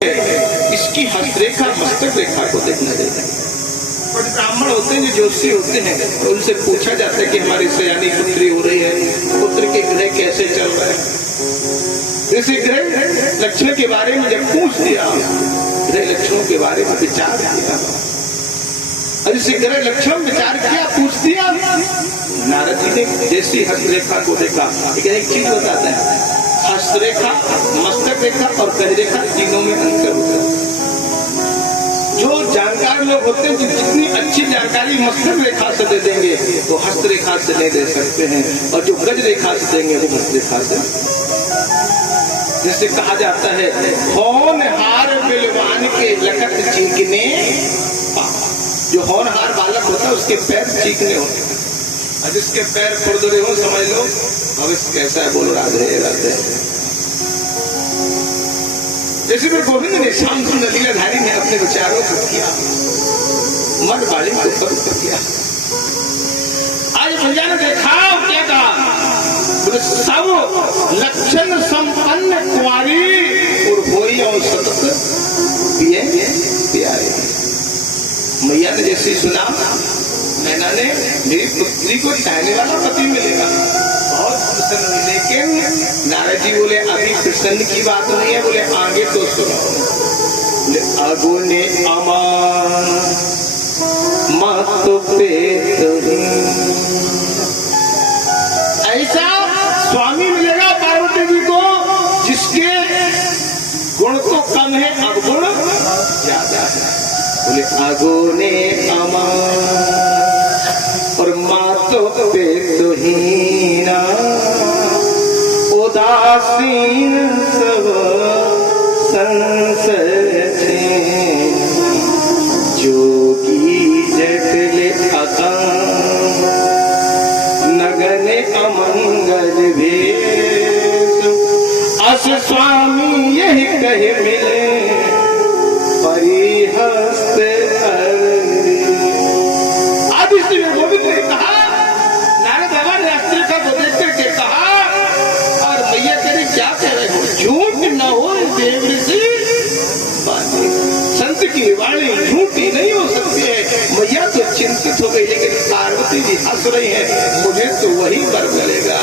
इसकी हस्तरेखा मस्तक रेखा को देखना देता है। और ब्राह्मण होते हैं जो ज्योतिषी होते हैं तो उनसे पूछा जाता है कि हमारी सयानी पुत्री हो रही है, पुत्र के ग्रह कैसे चल रहे हैं। जैसे ग्रह लक्षण के बारे में जब पूछ दिया, ग्रह लक्षणों के बारे में विचार किया, और इसे ग्रह लक्षण विचार किया, पूछ दिया, नारद जी ने जैसी हस्तरेखा को देखा। एक चीज बताते हैं, हस्तरेखा, मस्तक रेखा और गजरेखा तीनों में अंतर होता है। जो जानकार लोग होते हैं, जितनी अच्छी जानकारी मस्तक रेखा से दे देंगे वो हस्तरेखा से नहीं दे सकते हैं, और जो गज रेखा से देंगे वो हस्तरेखा से। जैसे कहा जाता है, होनहार बिलवान के लखत चीकने, जो होनहार बालक होता है उसके पैर चीकने होते हैं, और जिसके पैर खुरदुरे हो समझ लो भविष्य कैसा है, बोलो राधे राधे। जैसे फिर गोविंद ने श्याम सुंदर लीलाधारी ने अपने विचारों को किया, मन वाले को पवित्र किया। आज भैया ने देखा क्या कहा, सब लक्षण संपन्न कुंवारी और होई और सतत पिए प्यारे। मैया ने जैसे सुना, मैंने ने मेरी पुत्री को चाहने वाला पति मिलेगा, बहुत प्रसन्न। लेकिन नारद जी बोले अभी प्रसन्न की बात नहीं है, बोले आगे तो सुनो। बोले आगो ने अमान मत पेत, ऐसा स्वामी मिलेगा पार्वती जी को जिसके गुण तो कम है, अवगुण ज्यादा है। बोले आगो ने अमान और मातो पेतहीना, उदासीन सब संशय जोगी जटले अकाम नगने अमंगल भेष। अस स्वामी यही कहे मिले परिहस्त गोविंद ने कहा, नारद बाबा ने हस्तरेखा को देख करके कहा, और मैया कह रही क्या कह रहे हो, झूठ न हो देव ऋषि, संत की वाणी झूठी नहीं हो सकती है। मैया तो चिंतित हो गई, लेकिन पार्वती जी हंस रही है, मुझे तो वही वर मिलेगा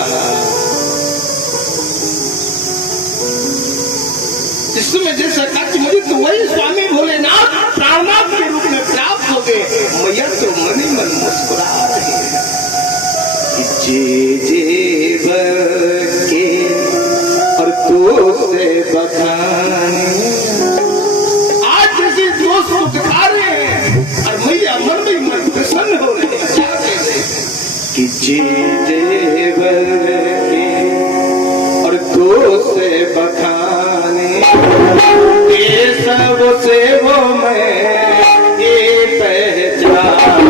जिसमें जैसा कहा कि मुझे तो वही स्वामी भोलेनाथ प्राणनाथ के रूप में प्राप्त हो गए। मैया तो मन ही मन मुस्कुरा रही है। जे बके और तो से बखाने, आज जैसे दोस्त को दिखा रहे हैं और मैया मन में मन प्रसन्न हो रही है। क्या कहते हैं कि जे बके और तो से बखाने, ये सब से वो मैं ये पहचान।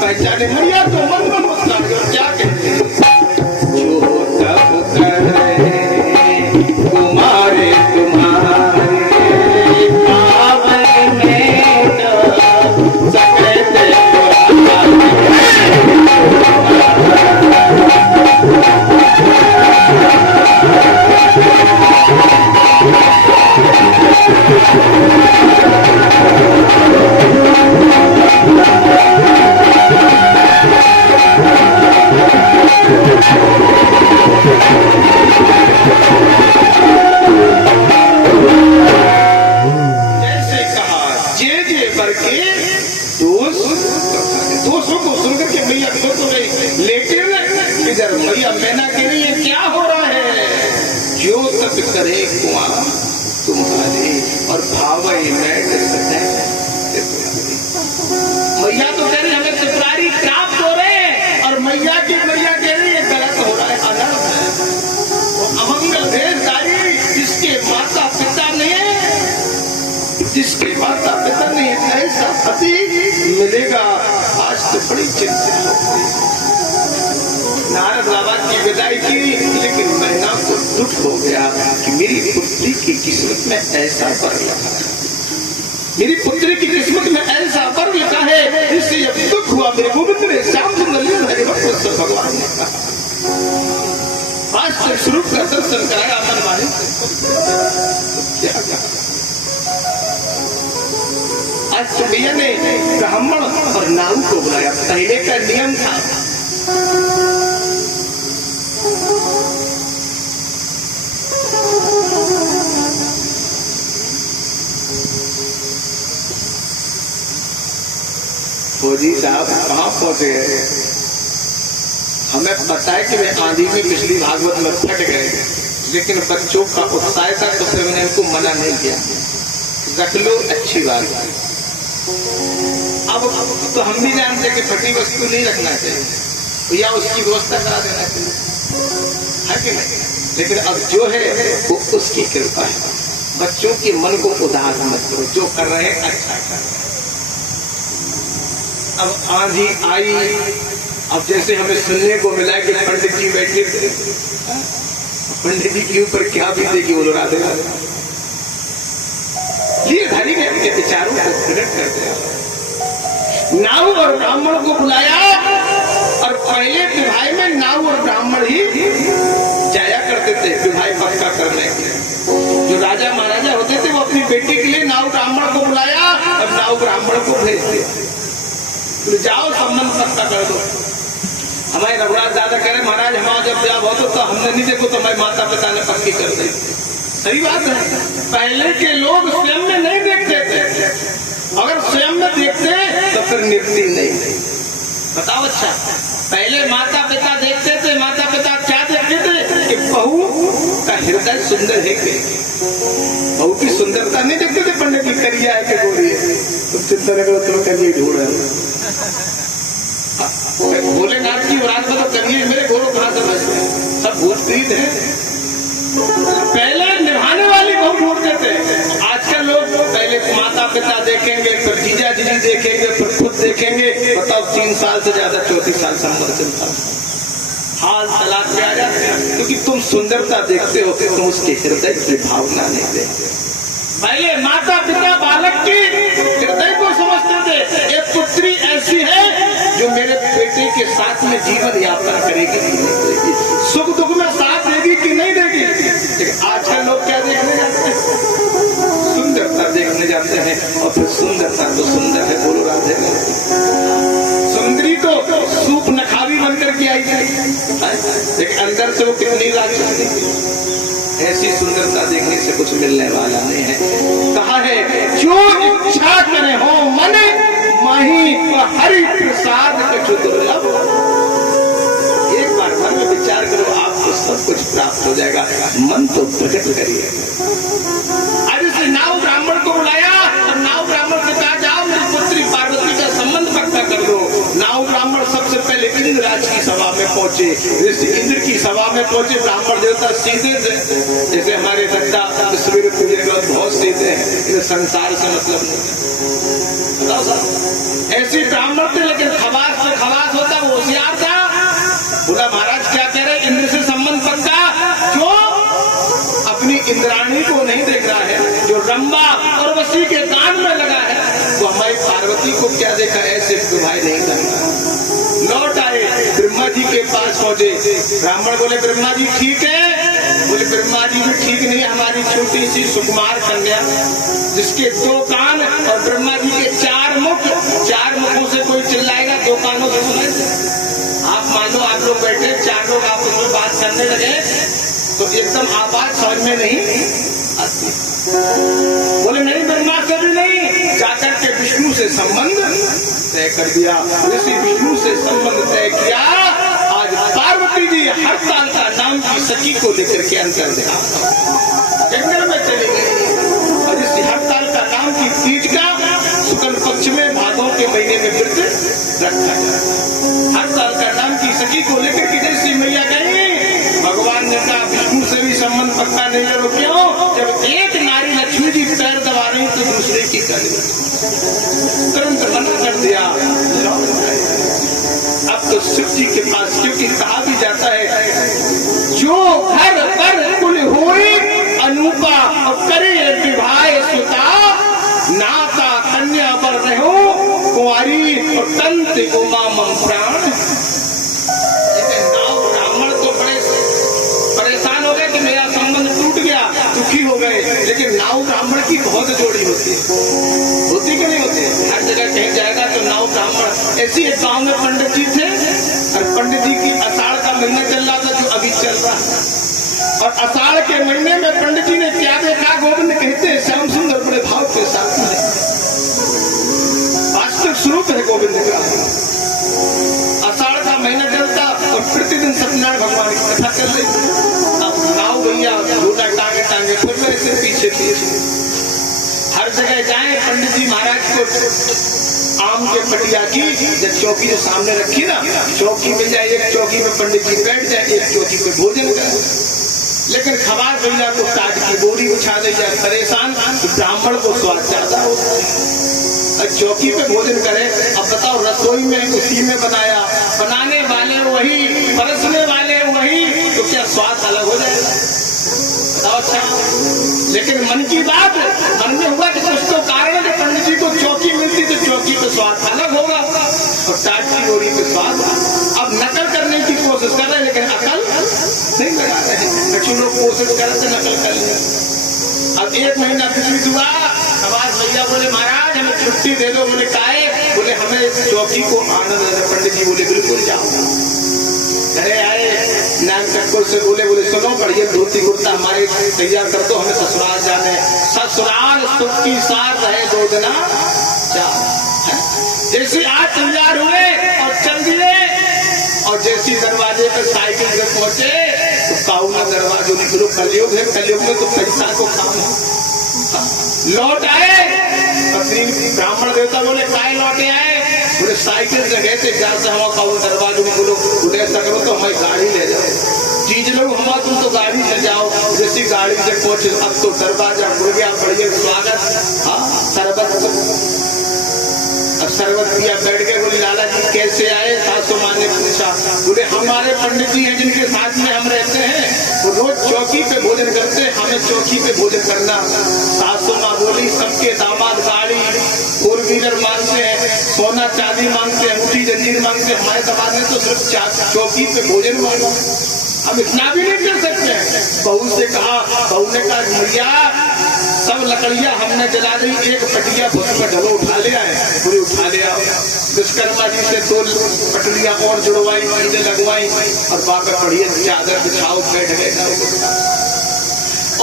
पहचाने मैया तो मन में मुस्कुरा कर क्या कहते हैं, जो तब करे तुम्हारे तुम्हारे पावन में न सकते मैया मैना के लिए क्या हो रहा है, जो तप करे कुआं तुम्हारे और भावई मैट सदैव। मैया तो कह रही हमें त्रिपुरारी प्राप्त हो रहे हैं, और मैया कह रही है गलत हो रहा है, अनर्थ है। वो अमंगल भेषधारी जिसके माता पिता नहीं, जिसके माता पिता नहीं, ऐसा पति मिलेगा। आज तो बड़ी चिंता होती है। नारद बाबा की विदाई की, लेकिन मैना को दुख हो गया कि मेरी पुत्री की किस्मत में ऐसा वर लिखा है, मेरी पुत्री की किस्मत में ऐसा वर लिखा है, इससे जब दुख हुआ मेरे गोविंद ने श्याम सुंदर भगवान ने कहा आज तक स्वरूप का दर्शन कराया मन माने क्या कहा। आज तो भैया ने ब्राह्मण और नाऊ को बुलाया। पहले का नियम था फौजी साहब कहाँ पहुंचे गए, हमें पता है कि वे आंधी में पिछली भागवत में फट गए, लेकिन बच्चों का उत्साह था तो फिर मैंने उनको मना नहीं किया, रख लो अच्छी बात है। अब तो हम भी जानते कि फटी वस्तु नहीं रखना चाहिए या उसकी व्यवस्था करा देना चाहिए, है कि नहीं, लेकिन अब जो है वो उसकी कृपा है। बच्चों के मन को उदास मत करो, जो कर रहे हैं अच्छा कर रहे हैं। अब आंधी आई, अब जैसे हमें सुनने को मिला कि पंडित जी बैठे थे, पंडित जी के ऊपर क्या बीतेगी बोलो राधे राधे। ये हरि के विचारों को प्रकट करते हैं। नाऊ और ब्राह्मण को बुलाया और पहले विवाह में नाऊ और ब्राह्मण ही जाया करते थे विवाह पक्का करने के लिए। जो राजा महाराजा होते थे वो अपनी बेटी के लिए नाऊ ब्राह्मण को बुलाया और नाऊ ब्राह्मण को भेज दिया, तो जाओ संबंध पक्का कर दो। हमारे रघुनाथ दादा कह रहे महाराज हमारा जब ब्याह हो तो हमने नहीं देखो तो हमारे माता पिता ने पक्की कर दी। सही बात है, पहले के लोग स्वयं में नहीं देखते थे, अगर स्वयं में देखते तो फिर निवृत्ति नहीं। बताओ अच्छा, पहले माता पिता देखते थे, माता पिता क्या देखते थे कि बहू का हृदय सुंदर है कि बहू की सुंदरता नहीं देखते थे, पंडित की करिया है कि गोरी है, तुम चिंता नहीं करो तुम करिए ढूंढ रहे हो। भोलेनाथ की बात में तो करिए मेरे घोड़ों कहां से बचते हैं, सब भूतप्रीत है। पहले निभाने वाली बहू ढूंढते थे, आजकल लोग पहले माता पिता देखेंगे, फिर जीजा जीजी देखेंगे, फिर खुद देखेंगे। बताओ 3 साल से ज्यादा 34 साल संबंध चलता है, हाल तलाक पे आ जाते हैं, क्योंकि तुम सुंदरता देखते हो, तुम उसके हृदय की भावना नहीं देखते। पहले माता पिता बालक की हृदय को समझते थे, एक पुत्री ऐसी है जो मेरे बेटे के साथ में जीवन यापन करेगी कि नहीं करेगी, सुख दुख में साथ देगी कि नहीं देगी। लेकिन आजकल लोग क्या देखने जाते हैं, सुंदरता देखने जाते हैं, और फिर सुंदरता तो सुंदर है बोलो राधे। सुंदरी तो सूप नखावी बनकर के आई थी, लेकिन अंदर से वो कितनी राक्षस थी। ऐसी सुंदरता देखने से कुछ मिलने वाला नहीं है। कहा है जो इच्छा करे हो मन माही हरि प्रसाद कछु दुर्लभ। एक बार मन में विचार करो, आपको सब कुछ प्राप्त हो जाएगा, मन तो प्रकट करिए। आज इसे नाऊ ब्राह्मण को बुलाया और नाऊ ब्राह्मण से कहा जाओ मेरी पुत्री पार्वती का संबंध पक्का कर दो। नाऊ ब्राह्मण सबसे पहले इंद्र राज की सभा में पहुंचे, इंद्र की सभा में पहुंचे। ब्राह्मण देवता सीधे थे, जैसे हमारे दत्ता बहुत सीधे हैं, इन्हें संसार से मतलब नहीं। ऐसे ब्राह्मण थे, लेकिन खवास तो खवास होता, वो होशियार था। बोला महाराज क्या कह रहे, इंद्र से संबंध पक्का, जो अपनी इंद्राणी को नहीं देख रहा है, जो रंबा और वसी के कान में लगा है, तो हमारी पार्वती को क्या देखा, ऐसे विवाह नहीं करना। लौट आए, ब्रह्मा जी के पास पहुंचे। ब्राह्मण बोले ब्रह्मा जी ठीक है, बोले ब्रह्मा जी भी ठीक नहीं, हमारी छोटी सी सुकुमार कन्या जिसके 2 कान और ब्रह्मा जी के 4 मुख, 4 मुखों से कोई चिल्लाएगा 2 कानों से सुने। आप मान लो आप लोग बैठे, 4 लोग आपस में बात करने लगे तो एकदम आवाज समझ में नहीं आती। बोले नहीं ब्रह्मा से भी नहीं, जाकर के विष्णु से संबंध तय कर दिया। ऋषि विष्णु से संबंध तय किया। आज पार्वती जी हड़ताल का नाम की सखी को लेकर के अंतर जंगल में चली गई, और इस हड़ताल का नाम की तीज का शुक्ल पक्ष में भादों के महीने में व्रत रखा जाए। हड़ताल का नाम की सखी को लेकर के जैसी मैया गई, भगवान ने कहा विष्णु से भी संबंध पक्का नहीं करो। क्यों? जब एक नारी लक्ष्मी जी पैर दबा रही तो दूसरे की कर तुरंत मना कर दिया। अब तो शिव जी के पास, क्योंकि कहा भी जाता है ते गोमा मम प्राण। लेकिन नाव ब्राह्मण तो बड़े परेशान हो गए कि मेरा संबंध टूट गया, दुखी हो गए। लेकिन नाव ब्राह्मण की बहुत जोड़ी होती है, होती कि नहीं होती? हर जगह कहीं जाएगा तो नाव ब्राह्मण। ऐसी एक गांव में पंडित जी थे और पंडित जी की आषाढ़ का महीना चल रहा था जो अभी चल रहा है। और आषाढ़ के महीने में पंडित जी ने क्या देखा? गोविंद कहते हैं श्याम सुंदर बड़े भाव के साथ है, वास्तविक स्वरूप है गोविंद का। आषाढ़ का महीना चलता और प्रतिदिन सत्यनारायण भगवान की कथा चल रही। अब नाव भैया झूला टांगे टांगे फिर रहे थे पीछे पीछे। हर जगह जाए पंडित जी महाराज को आम के पटिया की जब चौकी जो सामने रखी ना, चौकी में जाए, एक चौकी में पंडित जी बैठ जाए, एक चौकी पे भोजन करे। लेकिन खबार भैया को टाट की बोरी उछा दे जाए, परेशान। ब्राह्मण को स्वाद ज्यादा होता है, चौकी पे भोजन करे। अब बताओ, रसोई में उसी में बनाया, बनाने वाले वही, परसने वाले वही, तो क्या स्वाद अलग हो जाएगा? बताओ। अच्छा, लेकिन मन की बात मन में हुआ कि कुछ तो कारण है कि पंडित जी को चौकी मिलती तो चौकी पे स्वाद अलग होगा और टाट की बोरी पे स्वाद। अब नकल करने की कोशिश कर रहे हैं लेकिन अकल नहीं लगा रहे हैं। कुछ लोग कोशिश कर रहे थे नकल कर लिया। अब एक महीना पिछली हुआ, आवाज भैया बोले महाराज हमें छुट्टी दे दो। बोले काहे? बोले हमें चौकी को आनंद है। पंडित जी बोले बिल्कुल जाओ। अरे आए नाम चक्कर से बोले सुनो, बढ़िया धोती कुर्ता हमारे तैयार कर दो, हमें ससुराल जाने। ससुराल सुख की साथ है दो दिना चार। जैसे आज तैयार हुए और चल दिए और जैसी दरवाजे पे साइकिल से पहुंचे तो काउना दरवाजों निकलो। कलयुग है, कलयुग में तो पैसा को काम है। लौट आए और तीन ब्राह्मण देवता बोले काय लौटे आए? बोले साइकिल से गए थे, जहाँ से हम काउना दरवाजों निकलो। बोले ऐसा करो तो हमारी गाड़ी ले जाओ, चीज लोग हम तुम तो गाड़ी ले जाओ। जैसी गाड़ी से पहुंचे अब तो दरवाजा खुल गया, बढ़िया स्वागत। हाँ, शरबत पिया, बैठ के। बोले लाला जी कैसे आए? सासू माँ ने पूछा। बोले हमारे पंडित जी हैं जिनके साथ में हम रहते हैं, वो रोज चौकी पे भोजन करते हैं, हमें चौकी पे भोजन करना। सासू माँ बोली सबके दामाद गाड़ी फोर व्हीलर मांगते हैं, सोना चांदी मांगते हैं, अंगूठी जंजीर मांगते हैं, हमारे दामाद ने तो सिर्फ चौकी पे भोजन मांगा। हम इतना भी नहीं कर सकते हैं। बहू से कहा, बहू ने कहा भैया सब लकड़ियां हमने जला दी, एक पटिया में ढलो उठा ले आए। पूरी उठा ले आओ। विश्वकर्मा जी से 2 पटलियां और जुड़वाई, महीने लगवाई और बाकर बढ़िया चादर बिछाओ, बैठ गए।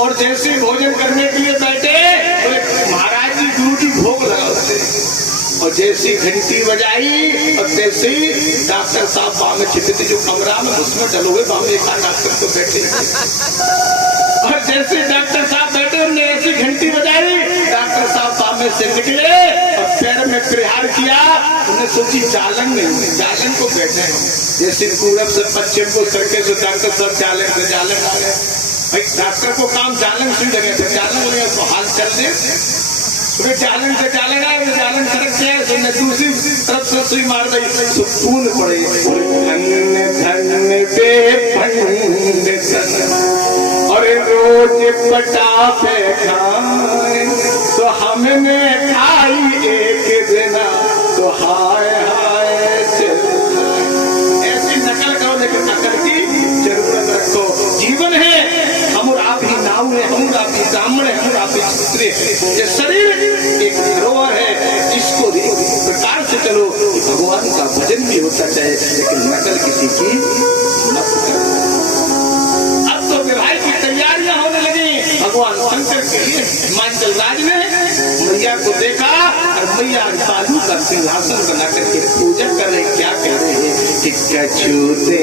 और जैसे भोजन करने के लिए बैठे तो महाराज जी गुरु जी भोग लगाते और जैसी घंटी बजाई और तैसे ही डॉक्टर साहब बाम में छिपे थे जो कमरा में, उसमें डलो हुए बाम एक डॉक्टर तो बैठे। और जैसे डॉक्टर साहब बैठे उन्होंने ऐसी घंटी बजाई, डॉक्टर साहब बाम में से निकले और पैर में प्रहार किया। उन्हें सोची जालन नहीं, जालन को बैठे हैं। जैसे पूरब से पश्चिम को सड़के से डॉक्टर साहब जालन से जालन आ गए। भाई डॉक्टर को काम जालन से लगे थे, जालन हो गया तो हाल चल दे। जालन से जालन आए, जालन सड़क से आए, तो दूसरी तरफ से सुई मार दी, सुकून पड़े। धन्य धन्य दे पंडित और रोज पटा पे खाए तो हमने खाई एक दिन तो हाय हाय। ऐसी नकल करो लेकिन नकल की जरूरत रखो। जीवन है, हम और आप ही नाव है, हम और आप ही ब्राह्मण है, हम और आप ही क्षत्रिय है। ये शरीर एक धरोहर है, इसको प्रकार से चलो। भगवान का भजन भी होता चाहे लेकिन नकल किसी की मत करो। अब तो विवाह की तैयारियां होने लगी। भगवान शंकर के लिए हिमाचल राज ने मैया को देखा और मैया बालू का सिंहासन बना करके पूजा कर रहे। क्या कह रहे हैं कि कछुते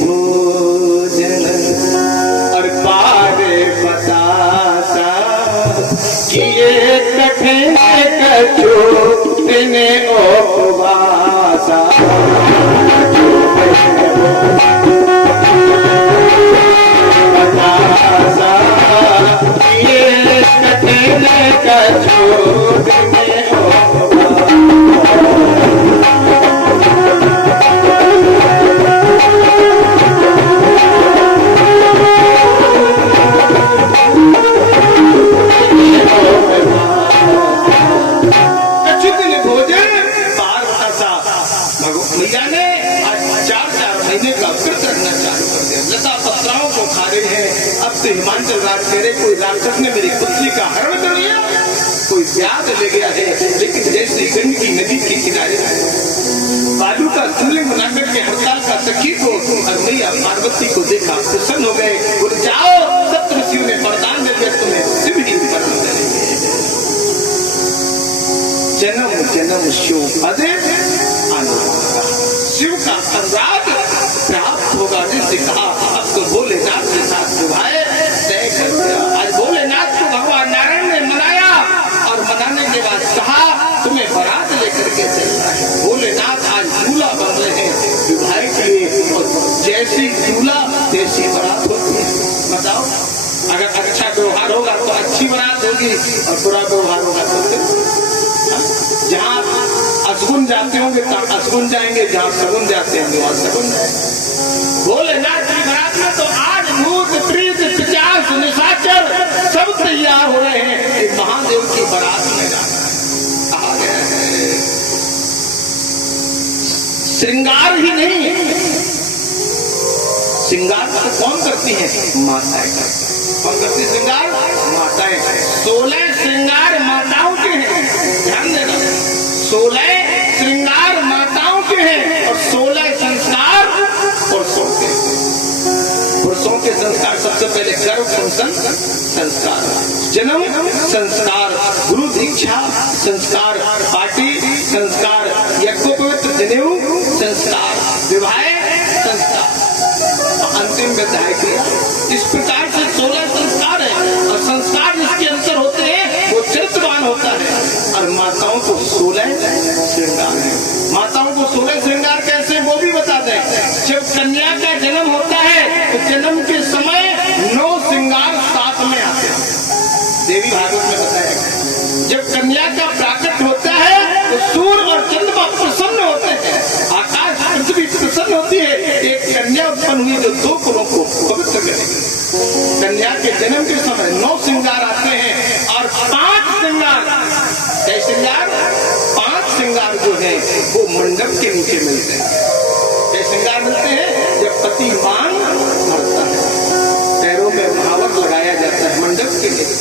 भोजन और पारे बताता कि ये कठिन कछुते ने उपवासा। ये कठिन कछुते ने खाने का व्रत रखना चालू कर दिया। लता पत्राओं को खा रहे हैं। अब तो हिमाचल राज कह रहे कोई राक्षस ने मेरी पुत्री का हरण कर लिया, कोई ब्याज ले गया है। लेकिन जैसे गंडकी नदी के किनारे बालू का शिवलिंग बनाकर के हड़ताल का सखी को और मैया पार्वती को देखा, प्रसन्न हो गए। बोले जाओ, सप्तऋषियों ने वरदान दे दिया, तुम्हें शिव ही वरण देंगे। जन्म जन्म शिव पद अनुराग, शिव का अनुराग प्राप्त होगा। जिससे कहा अब तो भोलेनाथ के साथ विवाह तय कर दिया। आज भोलेनाथ को भगवान नारायण ने मनाया और मनाने के बाद कहा तुम्हें बारात लेकर के चलना है। भोलेनाथ आज दूल्हा बन रहे हैं विवाह के लिए, और जैसी दूल्हा तैसी बारात होती है। बताओ, अगर अच्छा व्यवहार होगा तो अच्छी बारात होगी, और बुरा व्यवहार होगा तो जहाँ असगुन जाते होंगे तब असगुन जाएंगे, जहाँ सगुन जाते होंगे वहाँ सगुन जाएंगे। भोलेनाथ की बारात में तो आज भूत प्रीत पिशाच निशाचर सब तैयार हो रहे हैं। एक महादेव की बारात में जाना आ गया है। श्रृंगार ही नहीं, श्रृंगार तो कौन करती है? माताएं करती है। कौन करती है श्रृंगार? माताएं। 16 श्रृंगार माताओं के हैं, ध्यान देना। 16 श्रृंगार माताओं के हैं और 16 संस्कार पुरुषों के। पुरुषों के संस्कार सबसे पहले गर्भ संस्कार, जन्म संस्कार, गुरु दीक्षा संस्कार, पाटी संस्कार, यज्ञोपवित जनेऊ संस्कार, विवाह संस्कार, अंतिम विदाई क्रिया। इस प्रकार से 16 संस्कार है, और संस्कार जिसके अंदर होते हैं वो चरित्रवान होता है। और माताओं को 16 श्रृंगार है। माताओं को 16 श्रृंगार कैसे, वो भी बता दें। जब कन्या का जन्म होता है तो जन्म के समय 9 श्रृंगार साथ में आते हैं। देवी भागवत में बताया जब कन्या का प्राकट होता है तो सूर्य और चंद्रमा प्रसन्न होते हैं, आकाश पृथ्वी प्रसन्न होती है। एक कन्या उत्पन्न हुई जो 2 कुलों को पवित्र करेगी। कन्या के जन्म के समय 9 श्रृंगार आते हैं, और 5 श्रृंगार, 6 श्रृंगार, 5 श्रृंगार जो है वो मंडप के नीचे मिलते हैं। 6 श्रृंगार मिलते हैं जब पति मांग भरता है, पैरों में महावर लगाया जाता है मंडप के नीचे।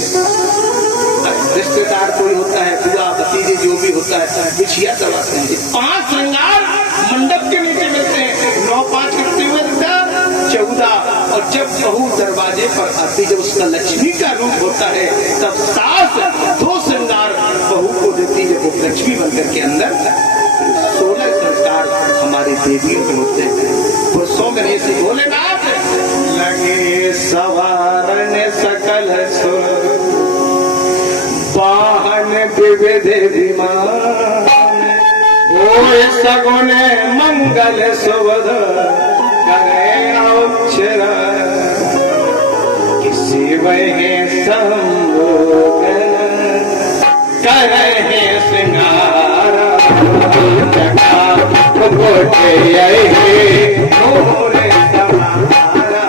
रिश्तेदार कोई होता है, बुआ भतीजे जो भी होता है, बिछिया चलाते हैं। 5 श्रृंगार मंडप के नीचे मिलते हैं। 9 5 करते हुए 14। और जब बहू दरवाजे पर आती, जब उसका लक्ष्मी का रूप होता है, तब सास 2 श्रृंगार बहू को देती है, वो लक्ष्मी बनकर के अंदर। 16 संस्कार हमारी देवियों के होते हैं। पुरुषों में नहीं सी भोलेनाथ लगे सवारने सकल सुर वाहन विविध विमान, ओए सगुन मंगल सुबध करे अक्षर, किसी वह संभोगन करे श्रृंगार, जगा गोटे मोरे समारा।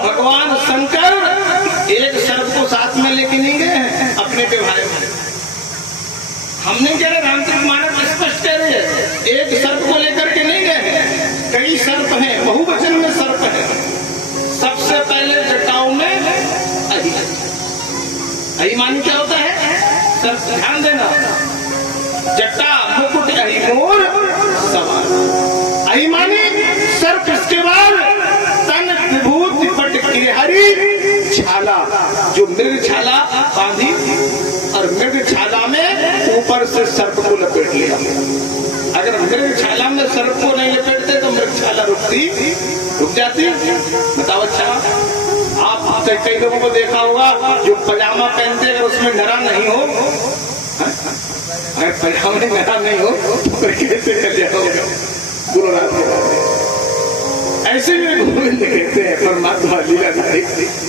भगवान शंकर एक सर्प को साथ में लेके नहीं गए हैं अपने व्यवहार में। हमने कह रहे रामचरित मानस स्पष्ट कह रहे हैं, एक सर्प को लेकर के नहीं गए हैं, कई सर्प हैं, बहुवचन में सर्प है। सबसे पहले जटाओं में अहिमानी क्या होता है? सर्प। ध्यान देना, जटा मुकुट अहिमोर सवार। अहिमानी सर्प, इसके बाद तन विभूति पट गिरहरी छाला, जो मृगछाला बांधी और मृगछाला में ऊपर से सर्प को लपेट लिया। अगर मृगछाला में सर्प को नहीं लपेटते तो मृगछाला रुक जाती। बताओ अच्छा, आप कई लोगों को देखा होगा जो पजामा पहनते अगर उसमें नरा नहीं हो, अगर पजामा में नरा नहीं हो तो कैसे कल्याण होगा? गुरु राधे ऐसे में गोविंद कहते हैं परमात्मा लीलाधारी।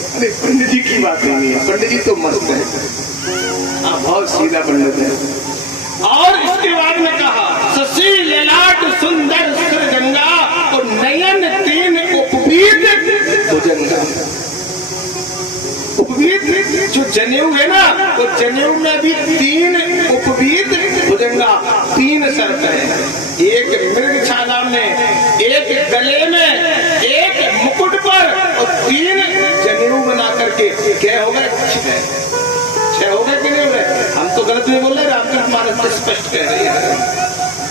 अरे पंडित जी की बात नहीं है, पंडित जी तो मस्त है, बहुत सीधा पंडित है। और इसके बाद में कहा शशि ललाट सुंदर गंगा और नयन तीन उपवीत भुजंगा। उपवीत जो जनेऊ है ना, वो जनेऊ में भी तीन उपवीत भुजंगा, तीन सर्प है, एक मृगछाला में, एक गले में, एक मुकुट पर और तीन जनेऊ बना करके। क्या हो गए? छह हो गए कि नहीं हो गए? हम तो गलत नहीं बोल रहे, रामकृष्ण मानस तो स्पष्ट कह रही है।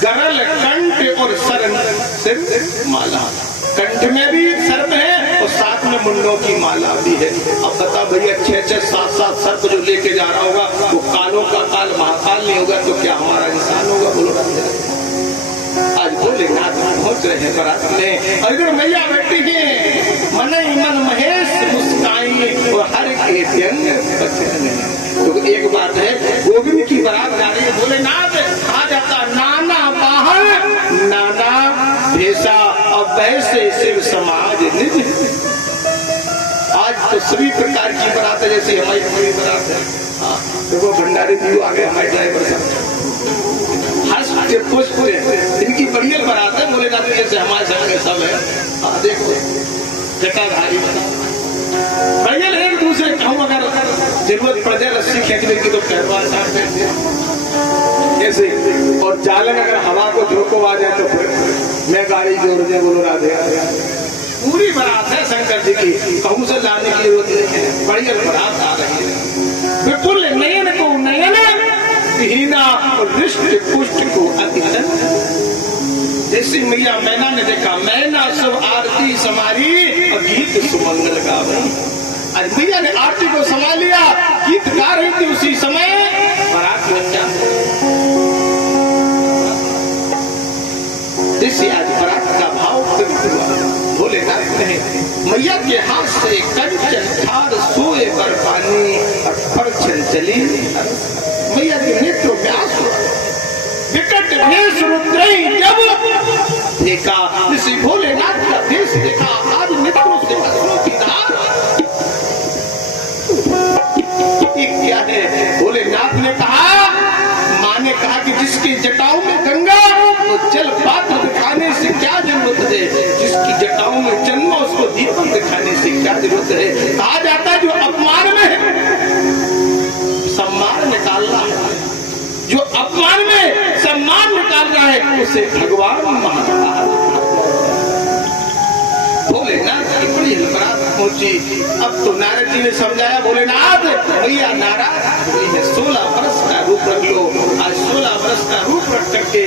गरल कंठ और सरन सिर माला, कंठ में भी सर्प है और साथ में मुंडों की माला भी है। अब बता भैया 6-6, 7-7 सर्प जो लेके जा रहा होगा वो कालों का काल महाकाल नहीं होगा तो क्या हमारा इंसान होगा? बोलो आज भोलेनाथ पहुंच रहे हैं बारात में और इधर मैया बैठी है, मन ही मन महेश मुस्काई और हर के व्यंग बचन। तो एक बात है, गोविंद की बारात जा रही है, भोलेनाथ आ जाता नाना बाहर नाना भेषा और वैसे शिव समाज निज। आज तो सभी प्रकार की बारात है, जैसे हमारी पूरी बारात है। देखो भंडारी जी आगे हमारे ड्राइवर साहब पुष्प इनकी बढ़िया बारात है, भोलेनाथ जैसे हमारे सामने सब है। देखो जटाधारी बढ़िया है, एक दूसरे कहूँ अगर जरूरत पड़ जाए रस्सी खींचने की तो कहवा ऐसे। और चालक अगर हवा को झोंको आ जाए तो फिर मैं गाड़ी जोड़ दे। बोलो राधे पूरी बारात है शंकर जी की, कहूँ से लाने की जरूरत नहीं है, बढ़िया बारात आ रही है। विपुल नयन को नयन विहीना और रिष्ट पुष्ट को अतिथन। जैसे मैया मैना ने देखा, मैना सब आरती समारी और गीत सुमंगल गावे। आज मैया ने आरती को संभाल लिया, गीत गा रही थी उसी समय बारात में क्या। जैसे आज बारात का भाव व्यक्त हुआ, भोलेनाथ ने मैया के हाथ से कंचन थार सोए पर पानी और पर चली। मैया के नेत्र व्यास विकट भेष रुद्रई जब देखा, इसी भोलेनाथ का भेष देखा, आज नेत्रों से अश्रु की धार। क्या है? भोलेनाथ ने कहा, माँ ने कहा कि जिसकी जटाओं में गंगा वो जल पात्र दिखाने से क्या जरूरत है, जिसकी जटाओं में जन्म उसको दीपक दिखाने से क्या जरूरत है। कहा जाता है जो अपमान में सम्मान निकाल रहा है, जो अपमान में सम्मान निकाल रहा है उसे भगवान महाकाल। भोलेनाथ की बड़ी बारात पहुंची। अब तो नारद जी ने समझाया, भोलेनाथ भैया नाराज हुई है, 16 वर्ष का रूप रख लो। आज 16 वर्ष का रूप रख करके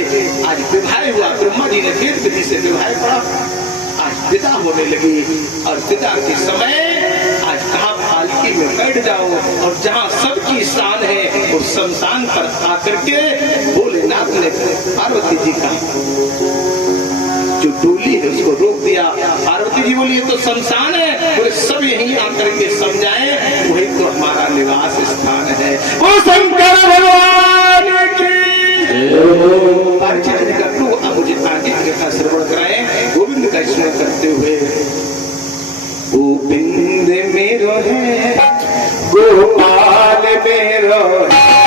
आज विवाह हुआ। ब्रह्मा जी ने वेद विधि से विवाह पढ़ा, आज विदा होने लगी और विदा के समय आज कहाँ पालकी में बैठ जाओ और जहाँ सबकी स्थान है वो शमशान पर आकर के भोलेनाथ ने पार्वती जी का जो डोली है उसको रोक दिया। पार्वती जी बोली ये तो शमशान है, बोले सब यहीं आकर के समझाए वही तो हमारा निवास स्थान है। वो शंकर भगवान की मुझे आगे का श्रवण कराए, गोविंद का स्मरण करते हुए। गोविंद मेरो है, गोपाल मेरो है,